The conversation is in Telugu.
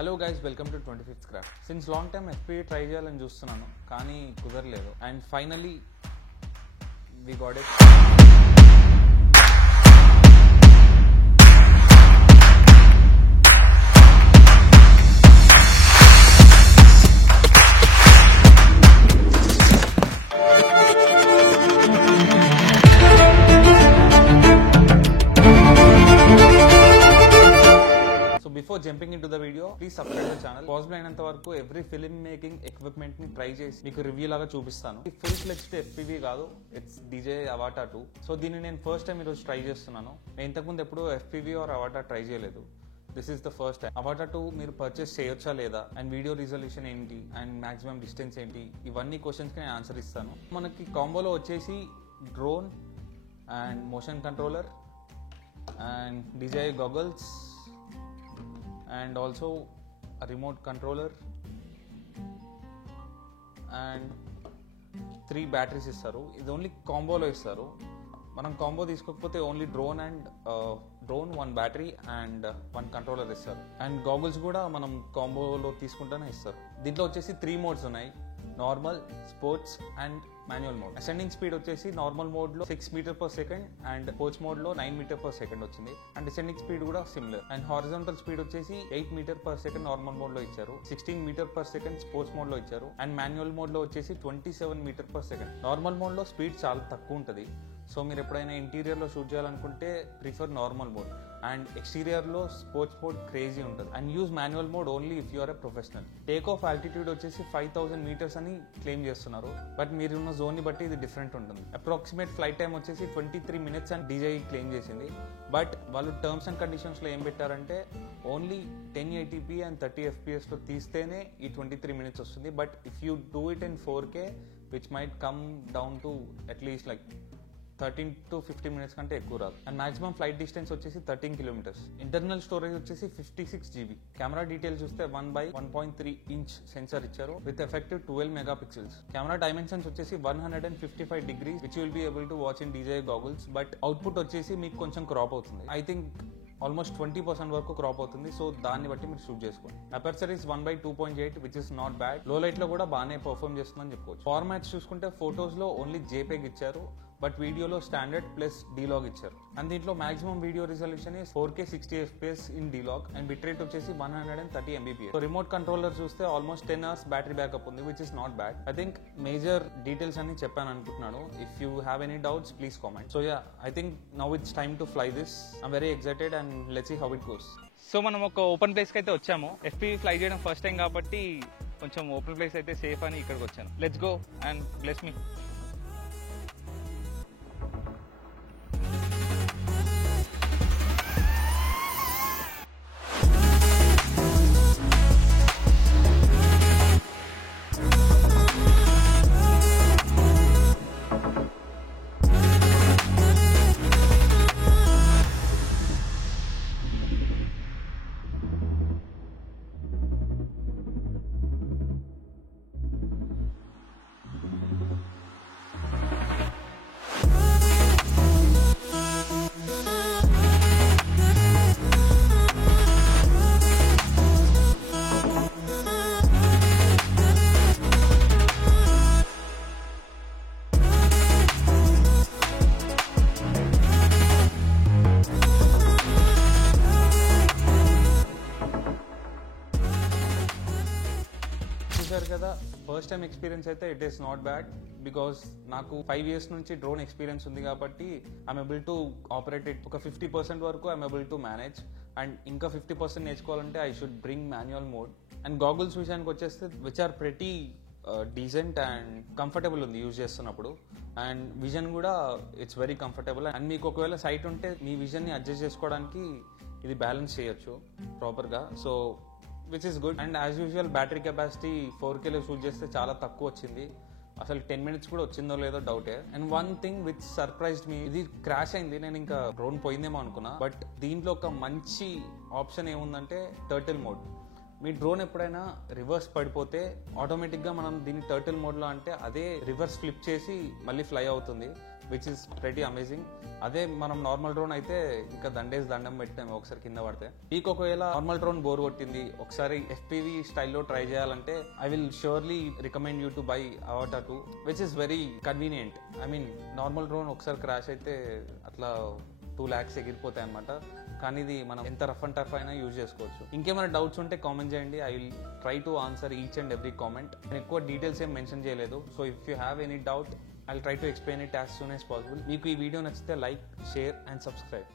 Hello guys, welcome to 25th craft. Since long time FPV try చేయాలని చూస్తున్నాను, కానీ కుదరలేదు. And finally we got it. Before jumping into the video, please subscribe the channel. Possible అయినంత వరకు ఎవ్రీ ఫిల్మ్ మేకింగ్ ఎక్విప్మెంట్ ని ట్రై చేసి మీకు రివ్యూ లాగా చూపిస్తాను. ఈ ఫుల్ ఫ్లెడ్జ్డ్ FPV కాదు, ఇట్స్ DJI Avata 2. సో దీన్ని నేను ఫస్ట్ టైం ఈరోజు ట్రై చేస్తున్నాను. నేను ఇంతకుముందు ఎప్పుడు FPV ఆర్ Avata ట్రై చేయలేదు. This is the first time. Avata 2 మీరు పర్చేస్ చేయొచ్చా లేదా, అండ్ వీడియో రిజల్యూషన్ ఏంటి, అండ్ మాక్సిమం డిస్టెన్స్ ఏంటి, ఇవన్నీ క్వశ్చన్స్కి నేను ఆన్సర్ ఇస్తాను. మనకి కాంబోలో వచ్చేసి drone and motion controller and DJI goggles and also a remote controller and 3 batteries ఇస్తారు. ఇది ఓన్లీ కాంబోలో ఇస్తారు. మనం కాంబో తీసుకోకపోతే only drone 1 battery and 1 controller ఇస్తారు. అండ్ గాగుల్స్ కూడా మనం కాంబోలో తీసుకుంటేనే ఇస్తారు. దీంట్లో వచ్చేసి 3 మోడ్స్ ఉన్నాయి: normal, sports and manual mode. Ascending speed వచ్చేసి నార్మల్ మోడ్ లో 6 metre per second and sports mode లో 9 మీటర్ పర్ సెకండ్ వచ్చింది. అండ్ డిసెండింగ్ స్పీడ్ కూడా సిమిలర్. అండ్ హారిజాంటల్ స్పీడ్ వచ్చేసి 8 metre per second normal mode లో ఇచ్చారు, 16 metre per second sports mode లో ఇచ్చారు. అండ్ మాన్యువల్ మోడ్ లో వచ్చేసి 27 metre per second. Normal mode లో స్పీడ్ చాలా తక్కువ ఉంటుంది. సో మీరు ఎప్పుడైనా ఇంటీరియర్ లో షూట్ చేయాలనుకుంటే prefer normal mode. And exterior లో స్పోర్ట్స్ మోడ్ క్రేజీ ఉంటుంది. And use manual mode only if you are a professional. Take off altitude వచ్చేసి 5000 మీటర్స్ అని క్లెయిమ్ చేస్తున్నారు, బట్ మీరున్న జోన్ ని బట్టి ఇది డిఫరెంట్ ఉంటుంది. అప్రాక్సిమేట్ ఫ్లైట్ టైం వచ్చేసి 23 minutes అని DJI క్లెయిమ్ చేసింది. బట్ వాళ్ళు టర్మ్స్ అండ్ కండిషన్స్ లో ఏం పెట్టారంటే ఓన్లీ 1080p అండ్ 30 FPS లో తీస్తేనే ఈ 23 minutes వస్తుంది. But if you do it in 4K which might come down to at least like 13 to 15 minutes కంటే ఎక్కువ రాదు. అండ్ మాక్సిమం ఫ్లైట్ డిస్టెన్స్ వచ్చేసి 13 kilometers. ఇంటర్నల్ స్టోరేజ్ వచ్చేసి 56 GB. కెమెరా డీటెయిల్స్ చూస్తే 1/1.3 inch సెన్సార్ ఇచ్చారు with effective 12 megapixels. Camera dimensions వచ్చేసి 155 degrees which will be able to watch in DJI goggles. But output వచ్చేసి మీకు కొంచెం క్రాప్ అవుతుంది. ఐ థింక్ ఆల్మోస్ట్ 20% వరకు క్రాప్ అవుతుంది. సో దాన్ని బట్టి మీరు షూట్ చేసుకోండి. Aperture is 1/2.8 which is not bad. లో లైట్ లో కూడా బాగానే పర్ఫార్మ్ చేస్తుందని చెప్పుకోవచ్చు. ఫార్మాట్స్ చూసుకుంటే ఫోటోస్ లో ఓన్లీ JPEG ఇచ్చారు, బట్ వీడియోలో స్టాండర్డ్ ప్లస్ డీలాగ్ ఇచ్చారు. అండ్ దీంట్లో maximum video resolution 4K 60 FPS in D log and bit rate వచ్చేసి 130 Mbps. సో రిమోట్ కంట్రోలర్ చూస్తే ఆల్మోస్ట్ 10 hours బ్యాటరీ బ్యాకప్ ఉంది which is not bad. I think major details అన్ని చెప్పాను అనుకుంటున్నాను. If you have any doubts please comment. So I think now it's time to fly this. I'm very excited and let's see how it goes. So మనం ఒక ఓపెన్ ప్లేస్ కి అయితే వచ్చాము. FPV ఫ్లై చేయడం ఫస్ట్ టైం కాబట్టి కొంచెం ఓపెన్ ప్లేస్ అయితే సేఫ్ అని ఇక్కడికి వచ్చాను. Let's go and bless me. కదా, ఫస్ట్ టైం ఎక్స్పీరియన్స్ అయితే it is not bad. Because నాకు 5 years నుంచి డ్రోన్ ఎక్స్పీరియన్స్ ఉంది కాబట్టి I'm able to operate it. ఒక 50% వరకు I'm able to manage. And ఇంకా 50% నేర్చుకోవాలంటే I should bring manual mode. And goggles విషయానికి వచ్చేస్తే which are pretty decent and comfortable ఉంది యూజ్ చేస్తున్నప్పుడు. అండ్ విజన్ కూడా ఇట్స్ వెరీ కంఫర్టబుల్. అండ్ మీకు ఒకవేళ సైట్ ఉంటే మీ విజన్ని అడ్జస్ట్ చేసుకోవడానికి ఇది బ్యాలెన్స్ చేయొచ్చు ప్రాపర్గా. So which is good. And as usual battery capacity 4K లో షూట్ చేస్తే చాలా తక్కువ వచ్చింది. అసలు 10 minutes కూడా వచ్చిందో లేదో డౌటే. And one thing which surprised me, ఇది క్రాష్ అయింది, నేను ఇంకా డ్రోన్ పోయిందేమో అనుకున్నా. బట్ దీంట్లో ఒక మంచి ఆప్షన్ ఏముందంటే టర్టిల్ మోడ్. మీ డ్రోన్ ఎప్పుడైనా రివర్స్ పడిపోతే ఆటోమేటిక్గా మనం దీన్ని టర్టిల్ మోడ్లో అంటే అదే రివర్స్ ఫ్లిప్ చేసి మళ్ళీ ఫ్లై అవుతుంది. Which is pretty amazing. అదే మనం నార్మల్ డ్రోన్ అయితే ఇంకా దండం పెట్టాము ఒకసారి కింద పడితే. మీకు ఒకవేళ నార్మల్ డ్రోన్ బోర్ కొట్టింది, ఒకసారి FPV స్టైల్లో ట్రై చేయాలంటే I will surely recommend you to buy Avata 2, which is very convenient. I mean normal drone ఒకసారి క్రాష్ అయితే అట్లా 2 lakhs ఎగిరిపోతాయి అనమాట. కానీ ఇది మనం ఎంత రఫ్ అండ్ టఫ్ అయినా యూజ్ చేసుకోవచ్చు. ఇంకేమైనా డౌట్స్ ఉంటే కామెంట్ చేయండి. I will try to answer each and every comment. నేను ఎక్కువ డీటెయిల్స్ ఏం మెన్షన్ చేయలేదు. So if you have any doubt I will try to explain it as soon as possible. మీకు ఈ వీడియో నచ్చితే లైక్, షేర్ అండ్ సబ్స్క్రైబ్.